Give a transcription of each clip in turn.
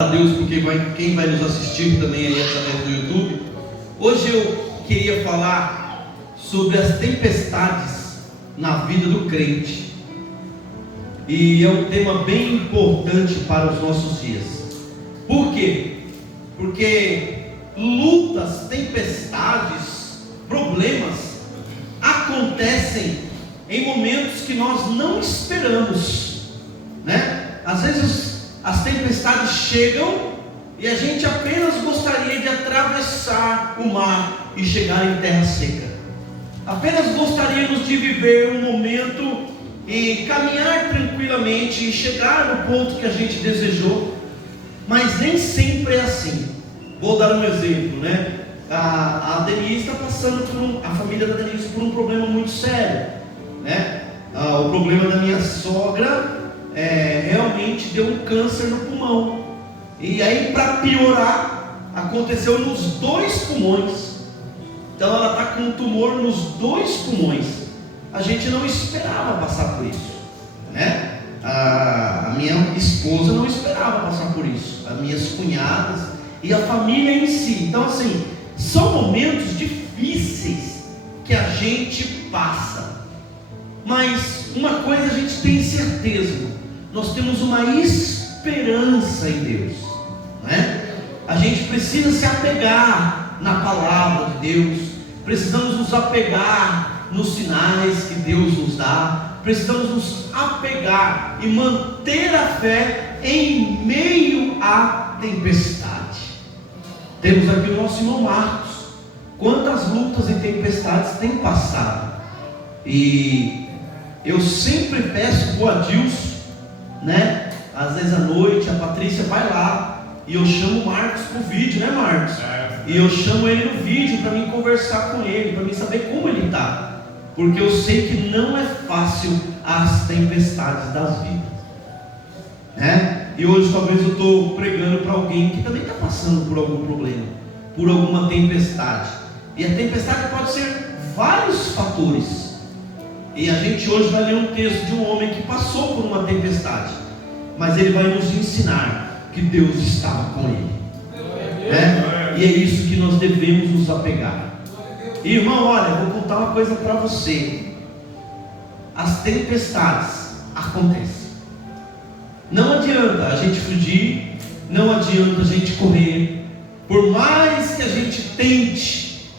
a Deus, porque quem vai nos assistir também aí através do YouTube. Hoje eu queria falar sobre as tempestades na vida do crente, e é um tema bem importante para os nossos dias. Por quê? Porque lutas, tempestades, problemas acontecem em momentos que nós não esperamos, né? Às vezes as tempestades chegam e a gente apenas gostaria de atravessar o mar e chegar em terra seca. Apenas gostaríamos de viver um momento e caminhar tranquilamente e chegar no ponto que a gente desejou, mas nem sempre é assim. Vou dar um exemplo, né? A Denise está passando a família da Denise por um problema muito sério, né? O problema da minha sogra realmente deu um câncer no pulmão, e aí, para piorar, aconteceu nos 2 pulmões. Então ela está com um tumor nos 2 pulmões. A gente não esperava passar por isso, né? A minha esposa não esperava passar por isso, as minhas cunhadas e a família em si. Então assim, são momentos difíceis que a gente passa, mas uma coisa a gente tem certeza: nós temos uma esperança em Deus, não é? A gente precisa se apegar na palavra de Deus, precisamos nos apegar nos sinais que Deus nos dá, precisamos nos apegar e manter a fé em meio à tempestade. Temos aqui o nosso irmão Marcos. Quantas lutas e tempestades tem passado, e eu sempre peço para o Adilson, né? Às vezes à noite a Patrícia vai lá e eu chamo o Marcos pro vídeo, né, Marcos? E eu chamo ele no vídeo para mim conversar com ele, para mim saber como ele está, porque eu sei que não é fácil as tempestades das vidas, né? E hoje talvez eu estou pregando para alguém que também está passando por algum problema, por alguma tempestade. E a tempestade pode ser vários fatores. E a gente hoje vai ler um texto de um homem que passou por uma tempestade, mas ele vai nos ensinar que Deus estava com ele, né? E é isso que nós devemos nos apegar. E, irmão, olha, eu vou contar uma coisa para você: as tempestades acontecem. Não adianta a gente fugir, não adianta a gente correr. Por mais que a gente tente,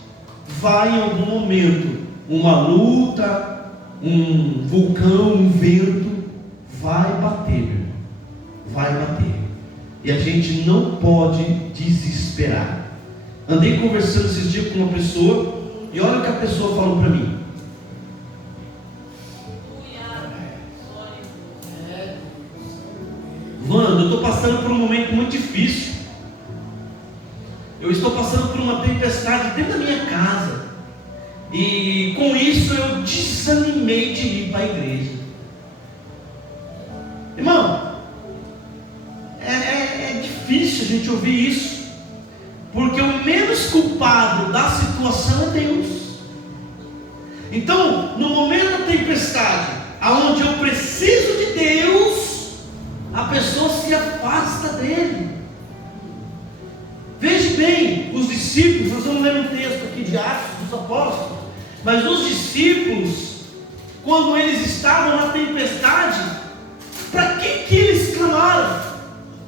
vai em algum momento uma luta, um vulcão, um vento, vai bater, e a gente não pode desesperar. Andei conversando esses dias com uma pessoa, e olha o que a pessoa falou para mim: Wanda, eu estou passando por um momento muito difícil, eu estou passando por uma tempestade dentro da minha casa, e com isso eu desanimei de ir para a igreja. Irmão, é difícil a gente ouvir isso, porque o menos culpado da situação é Deus. Então, no momento da tempestade, aonde eu preciso de Deus, a pessoa se afasta dele. Veja bem, os discípulos, nós vamos ler um texto aqui de Atos dos Apóstolos, mas os discípulos, quando eles estavam na tempestade, para que eles clamaram?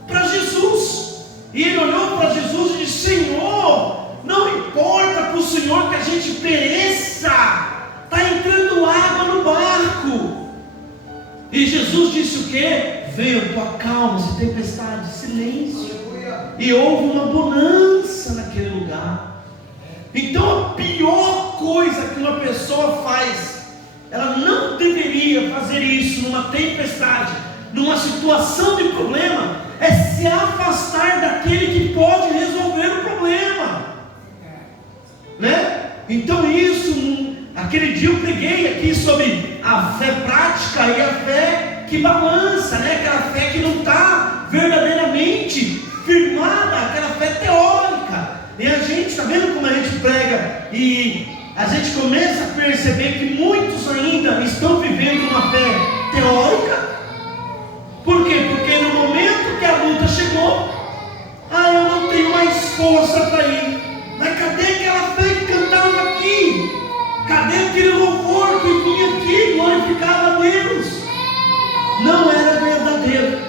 Para Jesus. E ele olhou para Jesus e disse: Senhor, não importa para o Senhor que a gente pereça, está entrando água no barco. E Jesus disse o quê? Vento, acalma-se, tempestade, silêncio. E houve uma bonança naquele lugar. Então a pior coisa que uma pessoa faz, ela não deveria fazer isso numa tempestade, numa situação de problema, é se afastar daquele que pode resolver o problema, né? Então isso, aquele dia eu preguei aqui sobre a fé prática e a fé que balança, né? Aquela fé que não está verdadeiramente firmada, aquela fé teórica. E a gente está vendo como a gente prega, e a gente começa a perceber que muitos ainda estão vivendo uma fé teórica. Por quê? Porque no momento que a luta chegou, força para ir. Mas cadê aquela fé que cantava aqui? Cadê aquele louvor que vinha aqui e glorificava a Deus? Não era verdadeiro.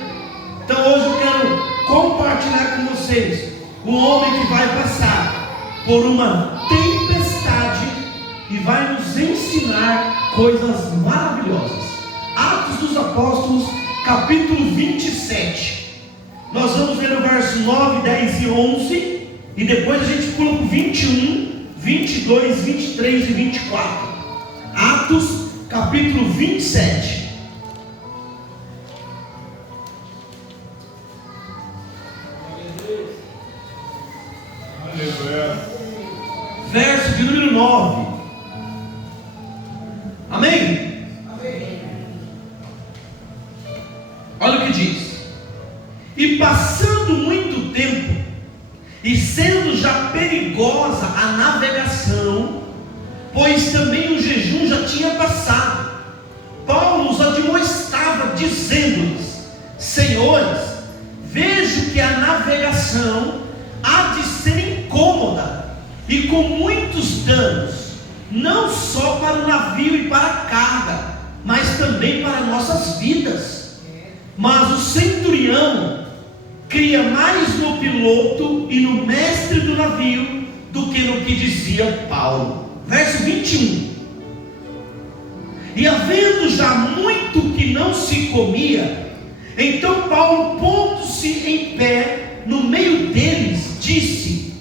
Então hoje eu quero compartilhar com vocês um homem que vai passar por uma tempestade e vai nos ensinar coisas maravilhosas. Atos dos Apóstolos, capítulo 27. Nós vamos ver o verso 9, 10 e 11. E depois a gente pula para o 21, 22, 23 e 24. Atos, capítulo 27. Verso de número 9. Amém? Amém. Olha o que diz. E passando muito tempo, e sendo já perigosa a navegação, pois também o jejum já tinha passado, Paulo os admoestava, dizendo-lhes: Senhores, vejo que a navegação há de ser incômoda e com muitos danos, não só para o navio e para a carga, mas também para nossas vidas. Mas o centurião cria mais no piloto e no mestre do navio do que no que dizia Paulo. Verso 21. E havendo já muito que não se comia, então Paulo, pondo-se em pé no meio deles, disse: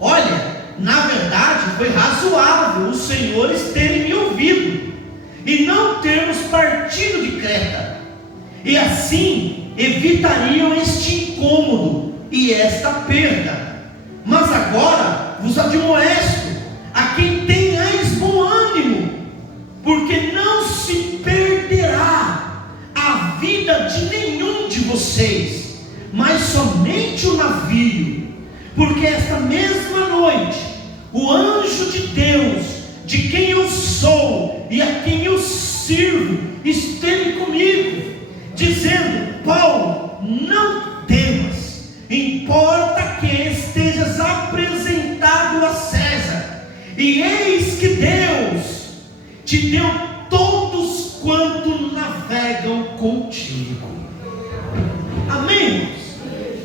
Olha, na verdade foi razoável os senhores terem me ouvido e não termos partido de Creta, e assim evitariam este incômodo e esta perda. Mas agora vos admoesto, a quem tenhais bom ânimo, porque não se perderá a vida de nenhum de vocês, mas somente o navio. Porque esta mesma noite o anjo de Deus, de quem eu sou e a quem eu sirvo, esteve comigo, dizendo: Paulo, não temas, importa que estejas apresentado a César, e eis que Deus te deu todos quanto navegam contigo. Amém?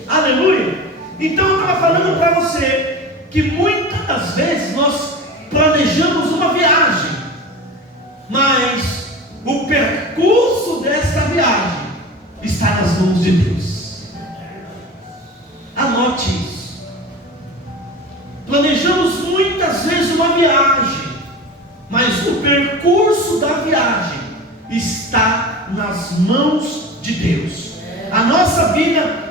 Aleluia. Então eu estava falando para você que muitas das vezes nós planejamos uma viagem, mas o percurso dessa viagem está nas mãos de Deus. Anote isso. Planejamos muitas vezes uma viagem, mas o percurso da viagem está nas mãos de Deus. A nossa vida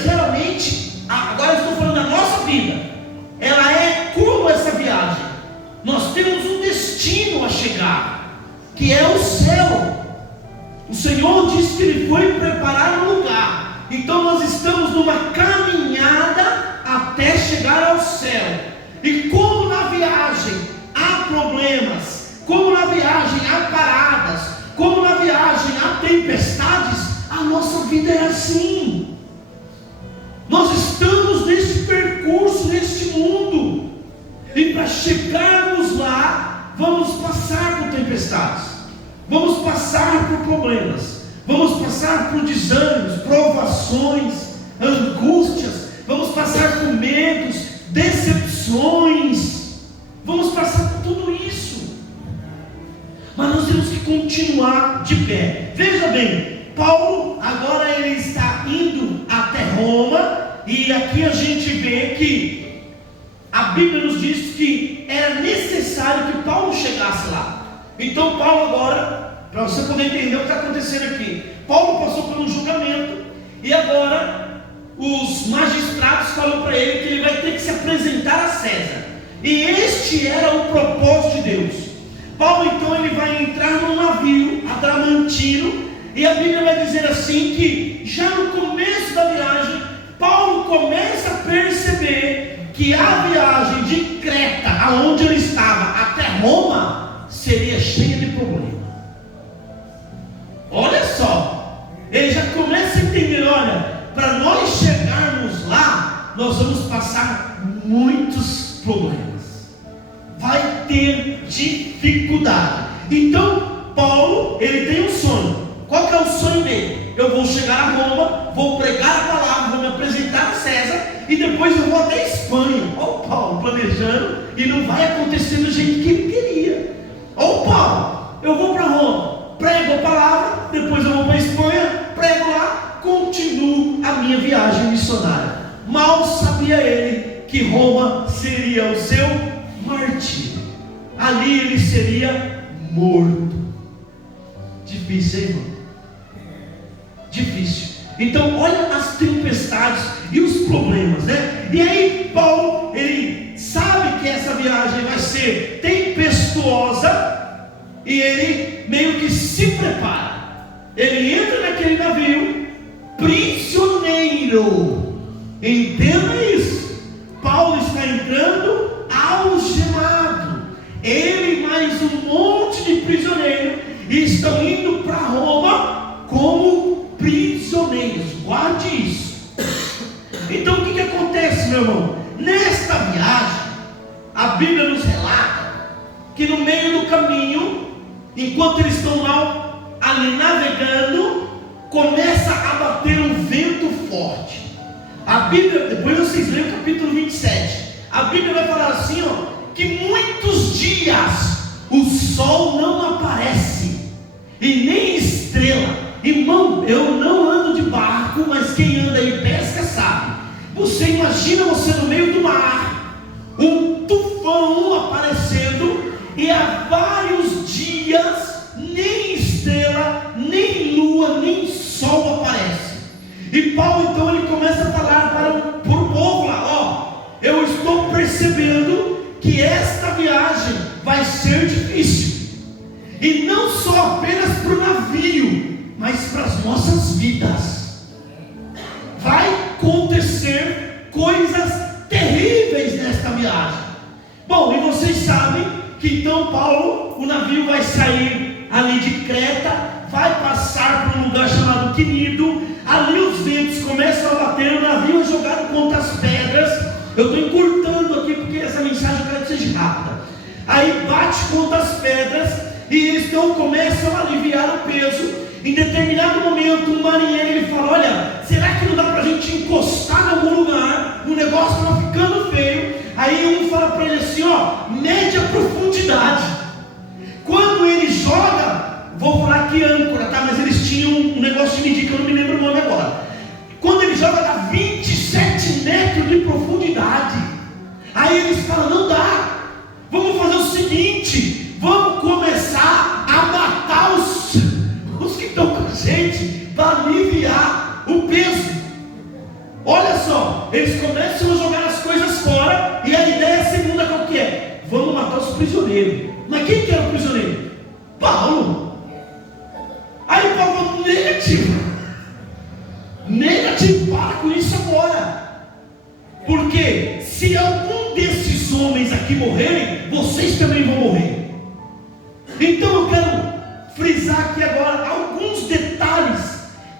geralmente, agora eu estou falando da nossa vida, ela é como essa viagem. Nós temos um destino a chegar, que é o céu. O Senhor disse que Ele foi preparar um lugar. Então nós estamos numa caminhada até chegar ao céu. E como na viagem há problemas, como na viagem há paradas, como na viagem há tempestades, a nossa vida é assim. Nós estamos nesse percurso, neste mundo, e para chegarmos lá, vamos passar por tempestades, vamos passar por problemas, vamos passar por desânimos, provações, angústias, vamos passar por medos, decepções, vamos passar por tudo isso, mas nós temos que continuar de pé. Veja bem, Paulo agora ele está indo até Roma, e aqui a gente vê que a Bíblia nos diz que era necessário que Paulo chegasse lá. Então Paulo agora, para você poder entender o que está acontecendo aqui, Paulo passou por um julgamento, e agora os magistrados falam para ele que ele vai ter que se apresentar a César, e este era o propósito de Deus. Paulo então ele vai entrar num navio adamantino, e a Bíblia vai dizer assim que já no começo da viagem, Paulo começa a perceber que a viagem de Creta, aonde ele estava, até Roma, seria cheia de problema. Olha só, ele já começa a entender: olha, para nós chegarmos lá, nós vamos passar muitos problemas, vai ter dificuldade. Então Paulo, ele tem um sonho. Qual que é o sonho dele? Eu vou chegar a Roma, vou pregar a palavra, vou me apresentar a César, e depois eu vou até a Espanha. Olha o Paulo planejando, e não vai acontecer do jeito que ele queria. Olha o Paulo, eu vou para Roma, prego a palavra, depois eu vou para a Espanha, prego lá, continuo a minha viagem missionária. Mal sabia ele que Roma seria o seu martírio. Ali ele seria morto. Difícil, hein, irmão? Difícil. Então olha as tempestades e os problemas, né? E aí Paulo, ele sabe que essa viagem vai ser tempestuosa, e ele meio que se prepara. Ele entra naquele navio prisioneiro. Entenda isso. Paulo está entrando algemado. Ele e mais um monte de prisioneiros estão indo para Roma como prisioneiros. Guarde isso. Então o que acontece, meu irmão? Nesta viagem, a Bíblia nos relata que no meio do caminho, enquanto eles estão lá ali navegando, começa a bater um vento forte. A Bíblia, depois vocês leem o capítulo 27, a Bíblia vai falar assim, ó, que muitos dias o sol não aparece e nem estrela. Irmão, eu não ando de barco, mas quem anda e pesca sabe. Você imagina você no meio do mar, um tufão aparecendo, e há vários dias nem estrela, nem lua, nem sol aparece. E Paulo então ele começa a falar para o povo lá, ó, eu estou percebendo que esta viagem vai ser difícil, e não só apenas para o navio, mas para as nossas vidas. Vai acontecer coisas terríveis nesta viagem. Bom, e vocês sabem que então Paulo, o navio vai sair ali de Creta, vai passar por um lugar chamado Quinido. Ali os ventos começam a bater, o navio é jogado contra as pedras. Eu estou encurtando aqui porque essa mensagem eu quero que seja rápida. Aí bate contra as pedras, e eles então começam a aliviar o peso. Em determinado momento, um marinheiro ele fala: olha, será que não dá para a gente encostar em algum lugar? O negócio está ficando feio. Aí um fala para ele assim, ó, mede a profundidade. Quando ele joga, vou falar aqui âncora, tá? Mas eles tinham um negócio de medir que eu não me lembro o nome agora. Quando ele joga, dá 27 metros de profundidade. Aí eles falam: não dá, vamos fazer o seguinte, vamos começar a matar os que estão com a gente, para aliviar o peso. Olha só, eles começam a jogar as coisas fora, e a ideia segunda qual que é? Vamos matar os prisioneiros. Mas quem que era o prisioneiro? Paulo. Aí Paulo falou: negativo, para com isso agora, porque se algum desses homens aqui morrerem, vocês também vão morrer. Então eu quero frisar aqui agora alguns detalhes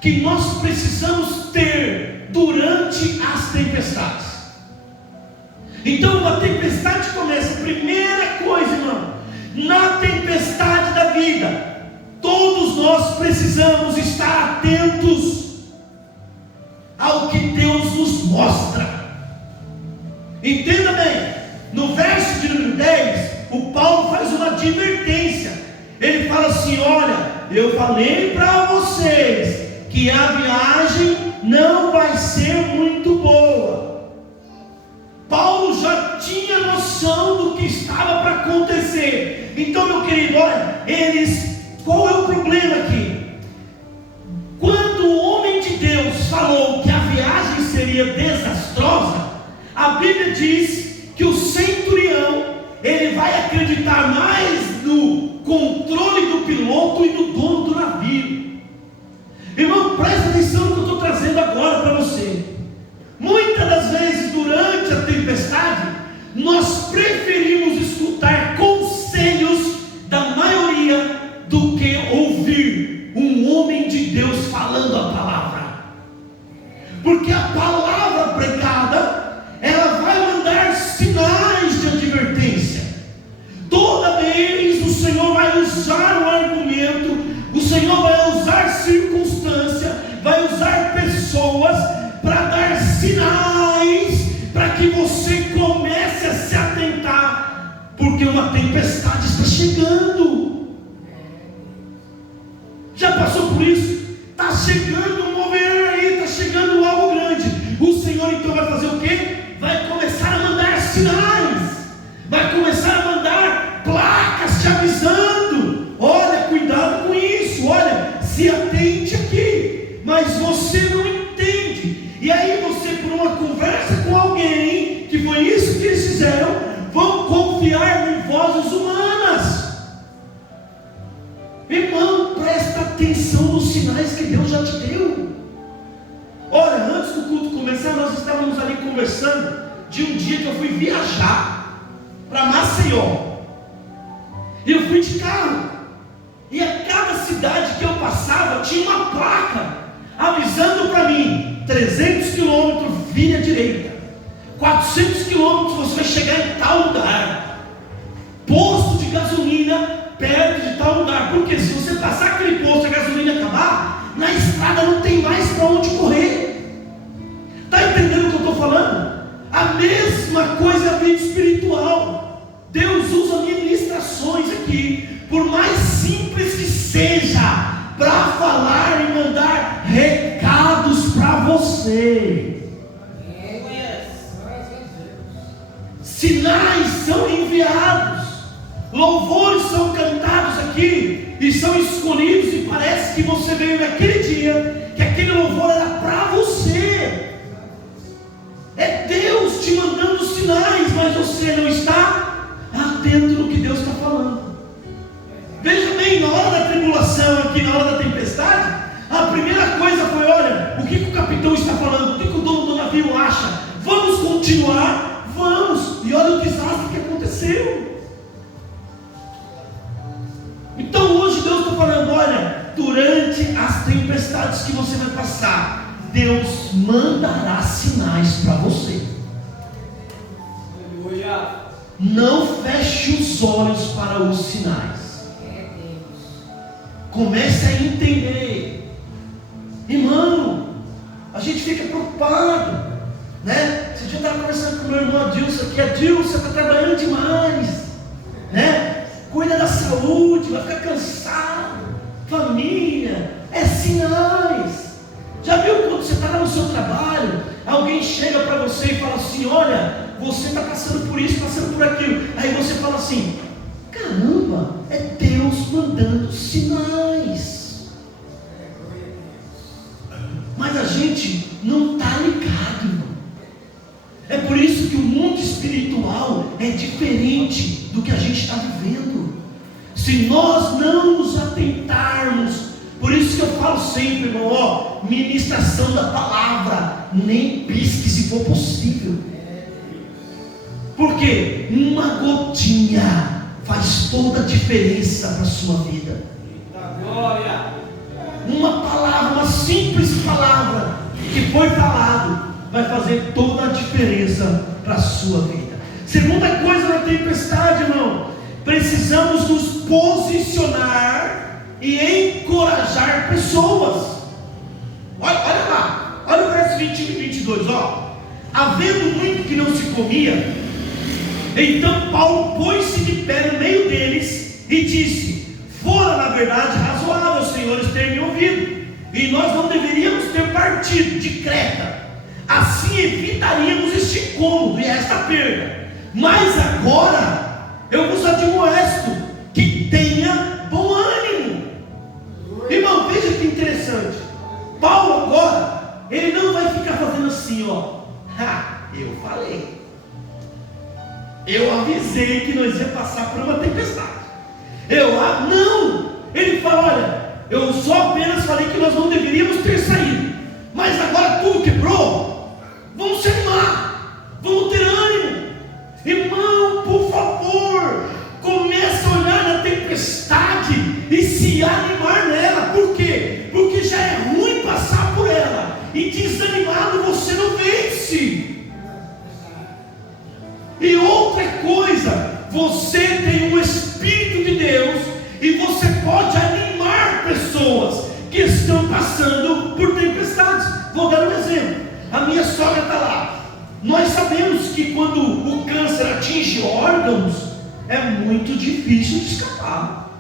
que nós precisamos ter durante as tempestades. Então uma tempestade começa, primeira coisa, irmão, na tempestade da vida, todos nós precisamos estar atentos ao que Deus nos mostra. Entenda bem, no verso de número 10, o Paulo faz uma advertência. Ele fala assim: olha, eu falei para vocês que a viagem não vai ser muito boa. Paulo já tinha noção do que estava para acontecer. Então, meu querido, olha, qual é o problema aqui? Quando o homem de Deus falou que a viagem seria desastrosa, a Bíblia diz que o centurião, ele vai acreditar mais no controle do piloto e do dono do navio. Irmão, presta atenção no que eu estou trazendo agora para você. Muitas das vezes durante a tempestade, nós preferimos escutar conselhos da maioria do que ouvir um homem de Deus falando a palavra. Porque a palavra pregada, aí você, por uma conversa com alguém, que foi isso que eles fizeram, vão confiar em vozes humanas. Irmão, presta atenção nos sinais que Deus já te deu. Olha, antes do culto começar, nós estávamos ali conversando de um dia que eu fui viajar para Maceió. E eu fui de carro. E a cada cidade que eu passava tinha uma placa avisando para mim: 300 quilômetros, vire à direita, 400 quilômetros você vai chegar em tal lugar, posto de gasolina perto de tal lugar. Porque se você passar aquele posto e a gasolina acabar, na estrada não tem mais para onde correr. Está entendendo o que eu estou falando? A mesma coisa é a vida espiritual. Deus usa ministrações aqui, por mais simples que seja, para falar e mandar recados para você. Sinais são enviados, louvores são cantados aqui e são escolhidos, e parece que você veio naquele dia, que aquele louvor era para você. É Deus te mandando sinais, mas você não está atento no que Deus está falando. Veja bem, na hora da tribulação aqui, na hora da tempestade, a primeira coisa foi: olha, o que o capitão está falando, o que o dono do navio acha? Vamos continuar? Vamos. E olha o desastre que aconteceu. Então hoje Deus está falando: olha, durante as tempestades que você vai passar, Deus mandará sinais para você. Não feche os olhos para os sinais. Comece a entender. Irmão, a gente fica preocupado, né? Esse dia eu estava conversando com o meu irmão Adilson aqui. Adilson, você está trabalhando demais, né? Cuida da saúde, vai ficar cansado. Família, é sinais. Já viu quando você está lá no seu trabalho, alguém chega para você e fala assim: olha, você está passando por isso, passando por aquilo. Aí você fala assim: caramba, é Deus mandando sinais. Mas a gente não está ligado, irmão. É por isso que o mundo espiritual é diferente do que a gente está vivendo. Se nós não nos atentarmos, por isso que eu falo sempre, irmão, ó, ministração da palavra, nem pisque se for possível. Porque uma gotinha faz toda a diferença para a sua vida. Uma palavra, uma simples palavra que foi falado, vai fazer toda a diferença para a sua vida. Segunda coisa na tempestade, irmão, precisamos nos posicionar e encorajar pessoas. Olha lá, olha o verso 21 e 22, ó. Havendo muito que não se comia, então Paulo pôs-se de pé no meio deles e disse: fora na verdade razoável, senhores, ter me ouvido, e nós não deveríamos ter partido de Creta, assim evitaríamos este incômodo e esta perda. Mas agora eu vos admoesto que tenha bom ânimo. Irmão, veja que interessante. Paulo agora, ele não vai ficar fazendo assim, ó. Eu falei, eu avisei que nós ia passar por uma tempestade. Não, ele fala: olha, eu só apenas falei que nós não deveríamos ter saído, mas agora tudo quebrou, vamos se animar, vamos ter ânimo. Irmão, por favor, comece a olhar na tempestade e se animar nela. Por quê? Porque já é ruim passar por ela, e desanimado você não vence. E outra coisa, você tem o Espírito de Deus e você pode animar pessoas que estão passando por tempestades. Vou dar um exemplo. A minha sogra está lá. Nós sabemos que quando o câncer atinge órgãos, é muito difícil de escapar.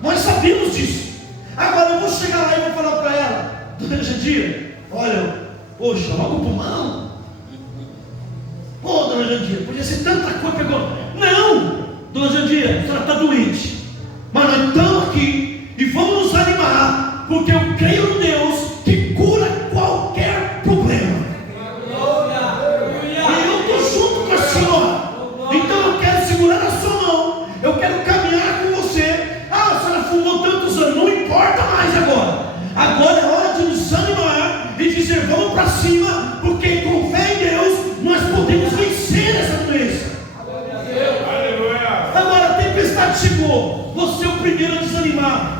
Nós sabemos disso. Agora eu vou chegar lá e vou falar para ela: dona Jandira, olha, joga o pulmão. Pô, dona Jandira, podia ser tanta coisa. Pegou. Não, dona Jandira, a senhora está doente, mas nós estamos aqui e vamos nos animar, porque eu creio no Deus que cura qualquer problema.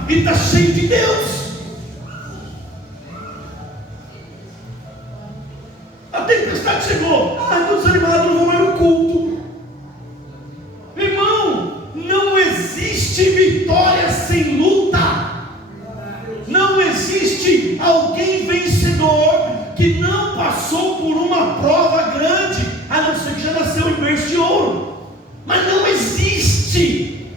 e está cheio de Deus. A tempestade chegou. Estou desanimado, não vou mais no culto. Irmão, não existe vitória sem luta. Não existe alguém vencedor que não passou por uma prova grande, a não ser que já nasceu em berço de ouro. Mas não existe.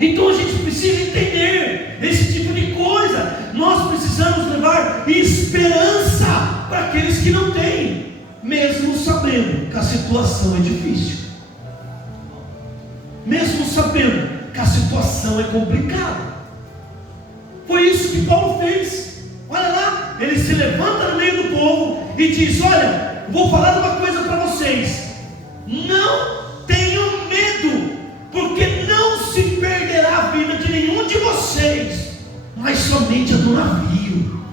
Então a gente precisa entender esse tipo de coisa. Nós precisamos levar esperança para aqueles que não têm, mesmo sabendo que a situação é difícil, mesmo sabendo que a situação é complicada. Foi isso que Paulo fez. Olha lá, ele se levanta no meio do povo e diz: olha, vou falar uma coisa para vocês, não tenham medo, porque não se perderá a vida de nenhum de vocês, mas somente a do navio.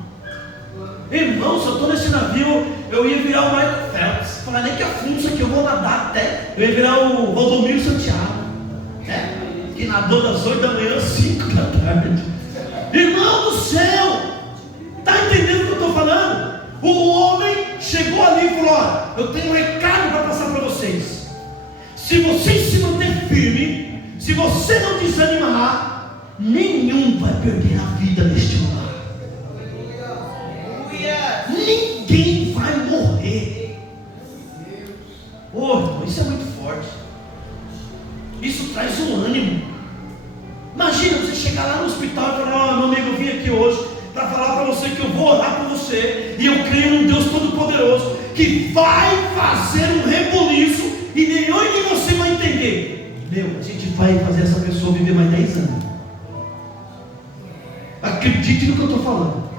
Irmão, se eu estou nesse navio, eu ia virar o Michael Phelps, falar nem que afundo isso aqui, eu vou nadar até, eu ia virar o Valdomiro Santiago, que nadou das 8 da manhã às 5 da tarde. Irmão do céu, está entendendo o que eu estou falando? O homem chegou ali e falou: olha, eu tenho um recado para passar para vocês. Se vocês se manter firme, se você não desanimar, nenhum vai perder a vida neste lugar. Ninguém vai morrer. Irmão, isso é muito forte. Isso traz um ânimo. Imagina você chegar lá no hospital e falar: meu amigo, eu vim aqui hoje para falar para você que eu vou orar por você, e eu creio num Deus Todo-Poderoso que vai fazer um reboliço e nenhum de você vai entender. A gente vai fazer essa pessoa viver mais 10 anos. Acredite no que eu estou falando.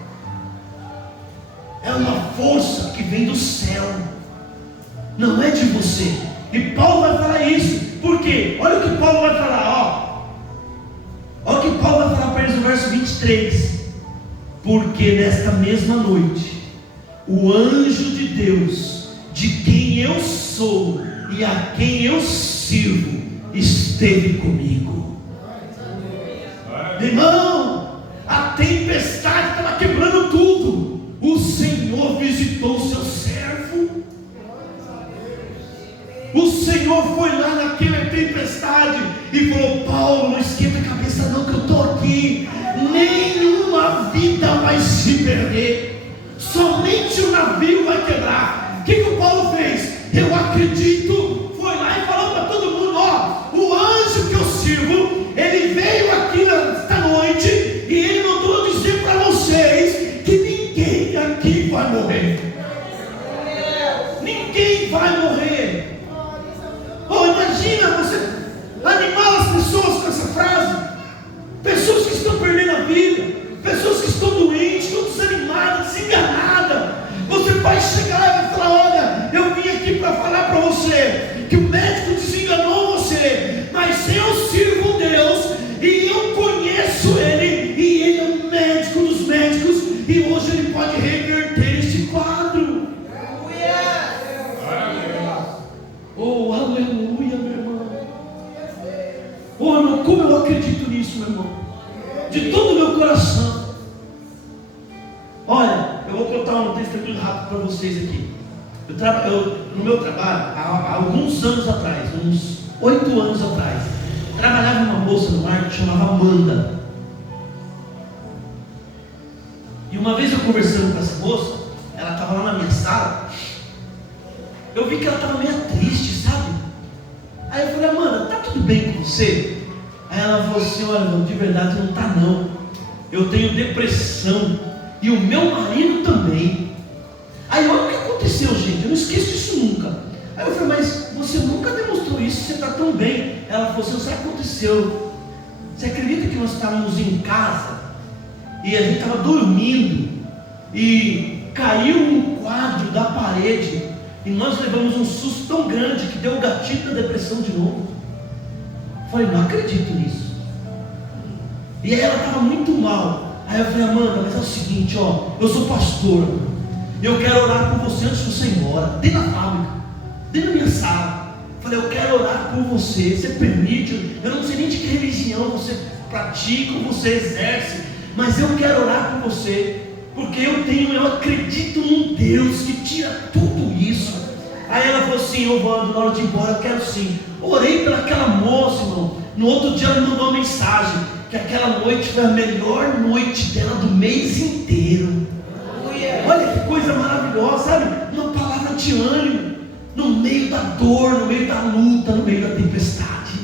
É uma força que vem do céu, não é de você. E Paulo vai falar isso. Por quê? Olha o que Paulo vai falar. Olha o que Paulo vai falar para eles no verso 23. Porque nesta mesma noite, o anjo de Deus, de quem eu sou e a quem eu sirvo, esteve comigo. Irmão, a tempestade estava quebrando tudo. O Senhor visitou o seu servo. O Senhor foi lá naquela tempestade e falou: Paulo, não esquenta a cabeça não, que eu estou aqui. Nenhuma vida vai se perder, somente o navio vai quebrar. O que o Paulo fez? Eu acredito. Foi lá e falou para todo mundo: o anjo que eu sirvo, ele veio aqui nesta noite e ele mandou dizer para vocês que ninguém aqui vai morrer. Ninguém vai morrer. Imagina você animar as pessoas com essa frase. Pessoas que estão perdendo a vida, pessoas que estão doentes, estão desanimadas, desenganadas. Você vai chegar lá e vai falar: olha, eu vim aqui para falar para você que o médico desenganou você, mas eu sirvo Deus e eu conheço Ele, e Ele é o médico dos médicos, e hoje Ele pode reverter este quadro. Aleluia, meu irmão. Irmão, como eu acredito nisso, meu irmão, de todo o meu coração. Olha, eu vou contar um testemunho rápido para vocês aqui. No meu trabalho, há alguns anos atrás, uns 8 anos atrás, trabalhava uma moça no mar que chamava Amanda. E uma vez eu conversando com essa moça, ela estava lá na minha sala, eu vi que ela estava meio triste, sabe? Aí eu falei: Amanda, tá tudo bem com você? Aí ela falou assim: olha, irmão, de verdade não tá não. Eu tenho depressão e o meu marido também. Aí olha o que aconteceu, gente, eu não esqueço disso nunca. Aí eu falei: mas você nunca demonstrou isso, você está tão bem. Ela falou assim: sabe o que aconteceu? Você acredita que nós estávamos em casa e a gente estava dormindo e caiu um quadro da parede e nós levamos um susto tão grande que deu o gatilho da depressão de novo. Eu falei: não acredito nisso. E aí ela estava muito mal. Aí eu falei: Amanda, mas é o seguinte, eu sou pastor, eu quero orar por você antes de você ir embora, dentro da fábrica, dentro da minha sala. Eu falei: eu quero orar por você, você permite? Eu não sei nem de que religião você praticam, você exerce, mas eu quero orar por você, porque eu acredito num Deus que tira tudo isso. Aí ela falou assim: ô Wanda, na hora de ir embora eu quero sim. Orei pelaquela moça, irmão. No outro dia ela me mandou uma mensagem, que aquela noite foi a melhor noite dela do mês inteiro. Olha que coisa maravilhosa, sabe? Uma palavra de ânimo, no meio da dor, no meio da luta, no meio da tempestade.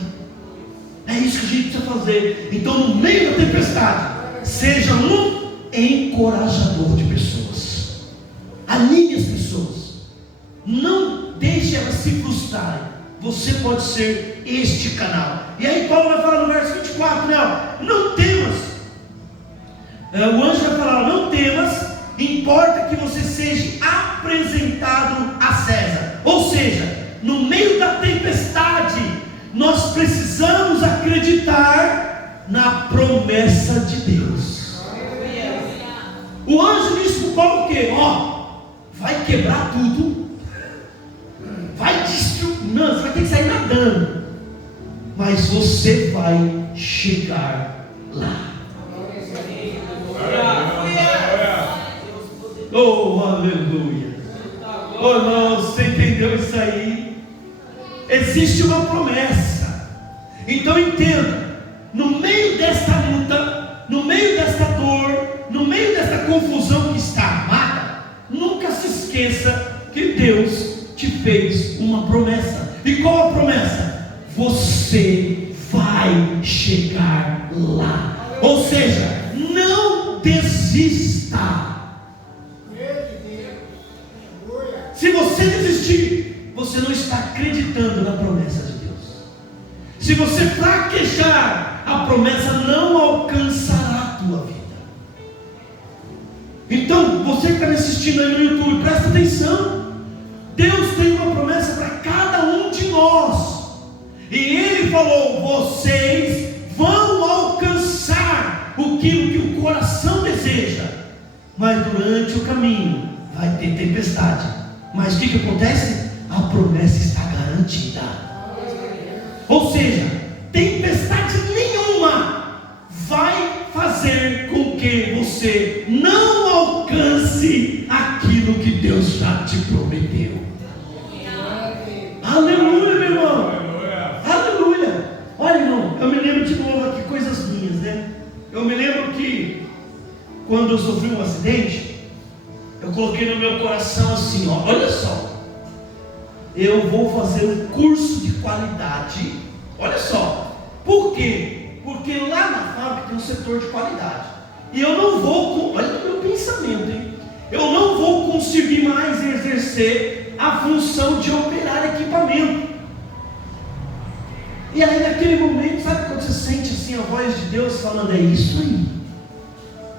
É isso que a gente precisa fazer. Então, no meio da tempestade, seja um encorajador de pessoas. Anime as pessoas. Não deixe elas se frustrarem. Você pode ser este canal. E aí Paulo vai falar no verso 24, né? Não temas. O anjo vai falar: não temas, importa que você seja apresentado a César. Ou seja, no meio da tempestade, nós precisamos acreditar na promessa de Deus. O anjo disse para o Paulo o quê? Vai quebrar tudo, vai destruir, não, você vai ter que sair nadando, mas você vai chegar lá. Oh, aleluia. Oh, não, você entendeu isso aí? Existe uma promessa. Então entenda, no meio desta luta, no meio desta dor, no meio desta confusão que está armada, nunca se esqueça que Deus te fez uma promessa. E qual a promessa? Você vai chegar lá. Ou seja, não desista. Se você desistir, você não está acreditando na promessa de Deus. Se você fraquejar, a promessa não alcançará a tua vida. Então, você que está me assistindo aí no YouTube, presta atenção. Deus tem uma promessa para cada um de nós. E Ele falou: vocês vão alcançar aquilo que o coração deseja. Mas durante o caminho vai ter tempestade. Mas o que acontece? A promessa está garantida. Ou seja, tempestade nenhuma vai fazer com que você não alcance aquilo que Deus já te prometeu. Aleluia, meu irmão. Aleluia. Olha, irmão, eu me lembro de novo aqui coisas minhas, né? Eu me lembro que quando eu sofri um acidente, eu coloquei no meu coração assim, olha só, eu vou fazer um curso de qualidade. Olha só, por quê? Porque lá na fábrica tem um setor de qualidade, e eu não vou, olha o meu pensamento, hein? Eu não vou conseguir mais exercer a função de operar equipamento. E aí naquele momento, sabe quando você sente assim a voz de Deus falando: é isso aí,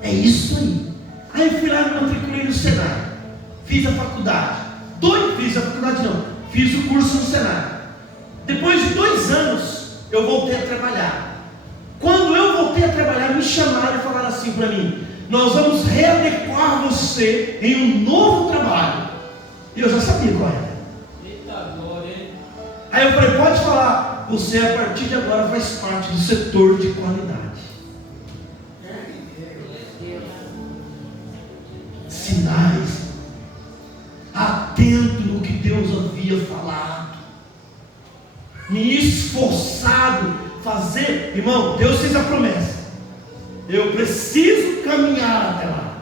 é isso aí. Aí eu fui lá e me matriculei no Senai, fiz a faculdade, fiz o curso no Senai. Depois de 2 anos, eu voltei a trabalhar. Quando eu voltei a trabalhar, me chamaram e falaram assim para mim: nós vamos readequar você em um novo trabalho. E eu já sabia qual era. Eita glória, hein? Aí eu falei: pode falar, você a partir de agora faz parte do setor de qualidade. Sinais, atento no que Deus havia falado, me esforçado fazer, irmão. Deus fez a promessa, eu preciso caminhar até lá,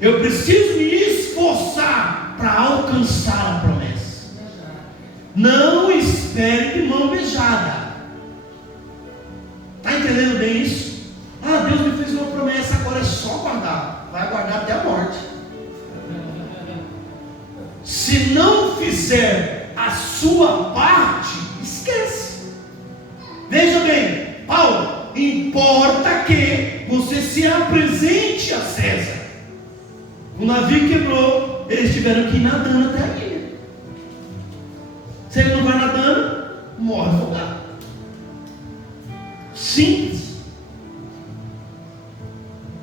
eu preciso me esforçar para alcançar a promessa. Não espere de mão beijada. Está entendendo bem isso? Deus me fez uma promessa, agora é só guardar. Vai guardar até a morte. Se não fizer a sua parte, esquece. Veja bem, Paulo, importa que você se apresente a César. O navio quebrou, eles tiveram que ir nadando até a ilha. Se ele não vai nadando, morre afogado. Simples.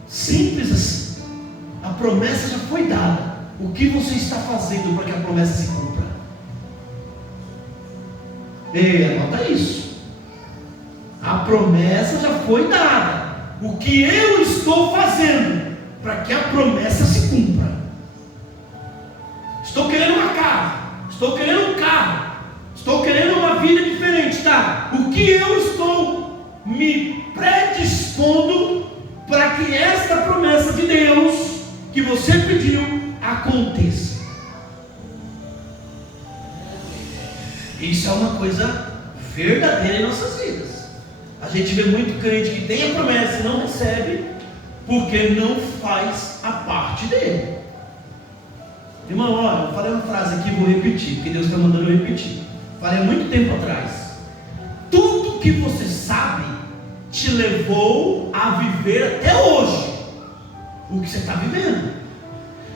Simples assim. A promessa já foi dada. O que você está fazendo para que a promessa se cumpra? Anota isso. A promessa já foi dada. O que eu estou fazendo para que a promessa se cumpra? Estou querendo uma casa, estou querendo um carro, estou querendo uma vida diferente, tá? O que eu estou me predispondo para que esta promessa de Deus que você pediu aconteça? Isso é uma coisa verdadeira em nossas vidas. A gente vê muito crente que tem a promessa e não recebe, porque não faz a parte dele. Irmão, olha, eu falei uma frase aqui, vou repetir, porque Deus está mandando eu repetir. Falei há muito tempo atrás. Tudo que você sabe te levou a viver até hoje o que você está vivendo.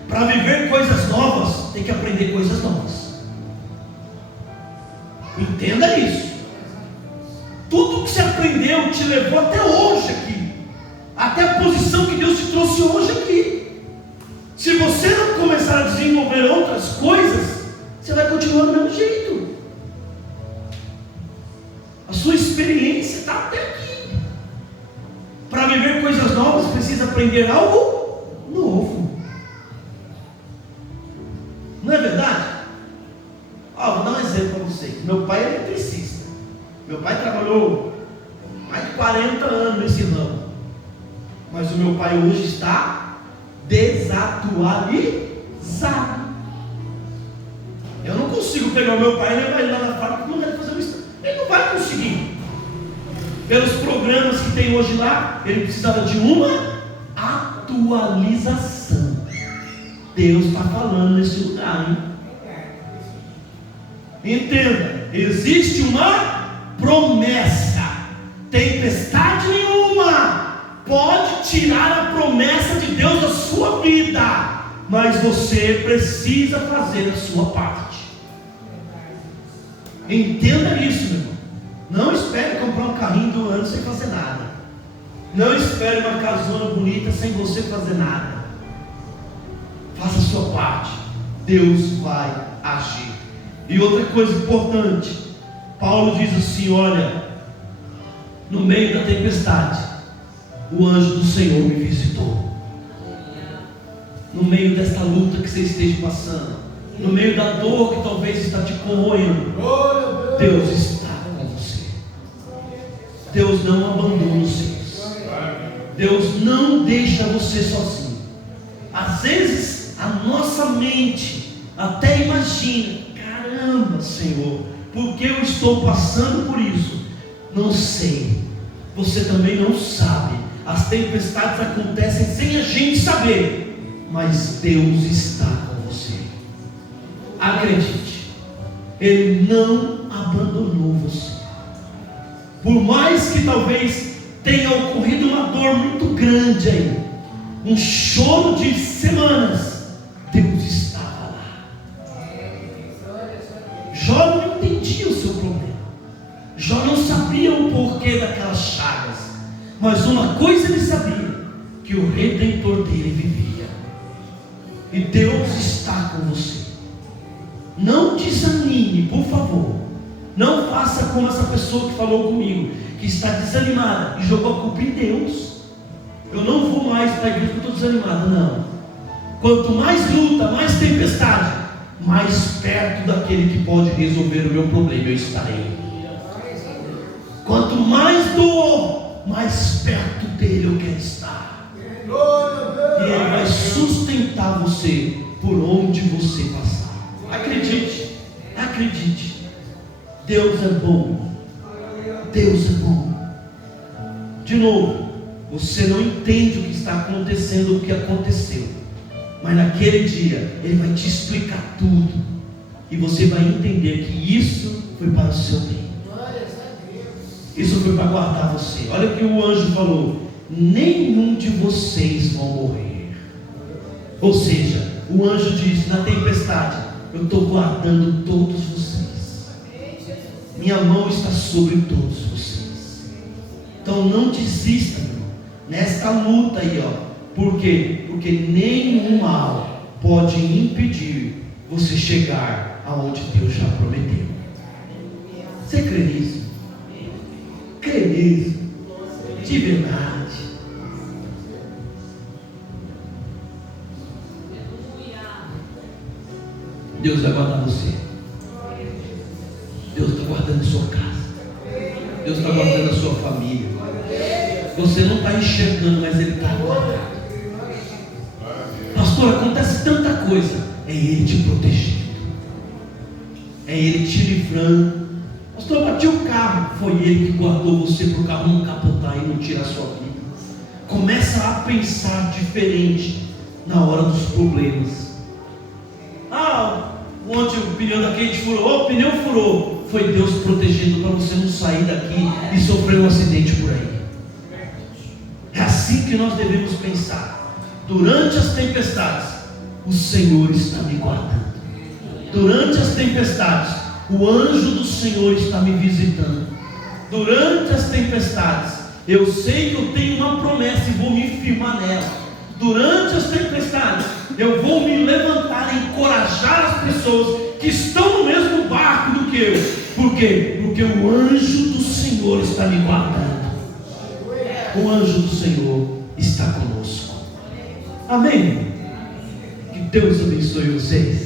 Para viver coisas novas, tem que aprender coisas novas. Entenda isso. Tudo que você aprendeu te levou até hoje aqui, até a posição que Deus te trouxe hoje aqui. Se você não começar a desenvolver outras coisas, você vai continuar do mesmo jeito. A sua experiência está até aqui. Para viver coisas novas, precisa aprender algo novo. Não é verdade? Vou dar um exemplo para vocês. Meu pai é eletricista. Meu pai trabalhou mais de 40 anos nesse ramo. Mas o meu pai hoje está desatualizado. Eu não consigo pegar o meu pai e levar ele lá na fábrica e mandar ele fazer isso. Ele não vai conseguir. Pelos programas que tem hoje lá, ele precisava de uma atualização. Deus está falando nesse lugar, hein? Entenda, existe uma promessa. Tempestade nenhuma pode tirar a promessa de Deus da sua vida, mas você precisa fazer a sua parte. Entenda isso, meu irmão. Não espere comprar um carrinho do ano sem fazer nada. Não espere uma casona bonita sem você fazer nada. Faça a sua parte. Deus vai agir. E outra coisa importante, Paulo diz assim: olha, no meio da tempestade, o anjo do Senhor me visitou. No meio desta luta que você esteja passando, no meio da dor que talvez está te corroendo, Deus está com você. Deus não abandona os seus. Deus não deixa você sozinho. Às vezes a nossa mente até imagina: caramba, Senhor, por que eu estou passando por isso? Não sei. Você também não sabe. As tempestades acontecem sem a gente saber, mas Deus está com você. Acredite, Ele não abandonou você. Por mais que talvez tenha ocorrido uma dor muito grande aí, um choro de semanas, Deus estava lá. Jó não entendia o seu problema. Jó não sabia o porquê daquelas chagas, mas uma coisa ele sabia: que o Redentor dele vivia. E Deus está com você. Não desanime, por favor. Não faça como essa pessoa que falou comigo, que está desanimada e jogou a culpa em Deus. Eu não vou mais para a igreja porque eu estou desanimada. Não. Quanto mais luta, mais tempestade, mais perto daquele que pode resolver o meu problema eu estarei. Quanto mais dor, mais perto dele eu quero estar. E ele vai sustentar você por onde você passar. Acredite, acredite. Deus é bom. Deus é bom. De novo, você não entende o que está acontecendo, o que aconteceu, mas naquele dia Ele vai te explicar tudo, e você vai entender que isso foi para o seu bem. Isso foi para guardar você. Olha o que o anjo falou: nenhum de vocês vão morrer. Ou seja, o anjo disse: na tempestade eu estou guardando todos vocês. Minha mão está sobre todos vocês. Então não desista, meu irmão, nesta luta aí, Por quê? Porque nenhum mal pode impedir você chegar aonde Deus já prometeu. Você crê nisso? Crê nisso? Que verdade. Deus vai guardar você. Deus está guardando a sua casa. Deus está guardando a sua família. Você não está enxergando, mas Ele está guardando. Pastor, acontece tanta coisa. É Ele te protegendo. É Ele te livrando. Pastor, eu bati o carro. Foi Ele que guardou você para o carro não capotar e não tirar a sua vida. Começa a pensar diferente na hora dos problemas. Ontem o pneu da Kate furou. O pneu furou. Foi Deus protegendo para você não sair daqui e sofrer um acidente por aí. É assim que nós devemos pensar. Durante as tempestades, o Senhor está me guardando. Durante as tempestades, o anjo do Senhor está me visitando. Durante as tempestades, eu sei que eu tenho uma promessa e vou me firmar nela. Durante as tempestades, eu vou me levantar e encorajar as pessoas que estão no mesmo barco do que eu. Por quê? Porque o anjo do Senhor está me guardando. O anjo do Senhor está conosco. Amém? Que Deus abençoe vocês.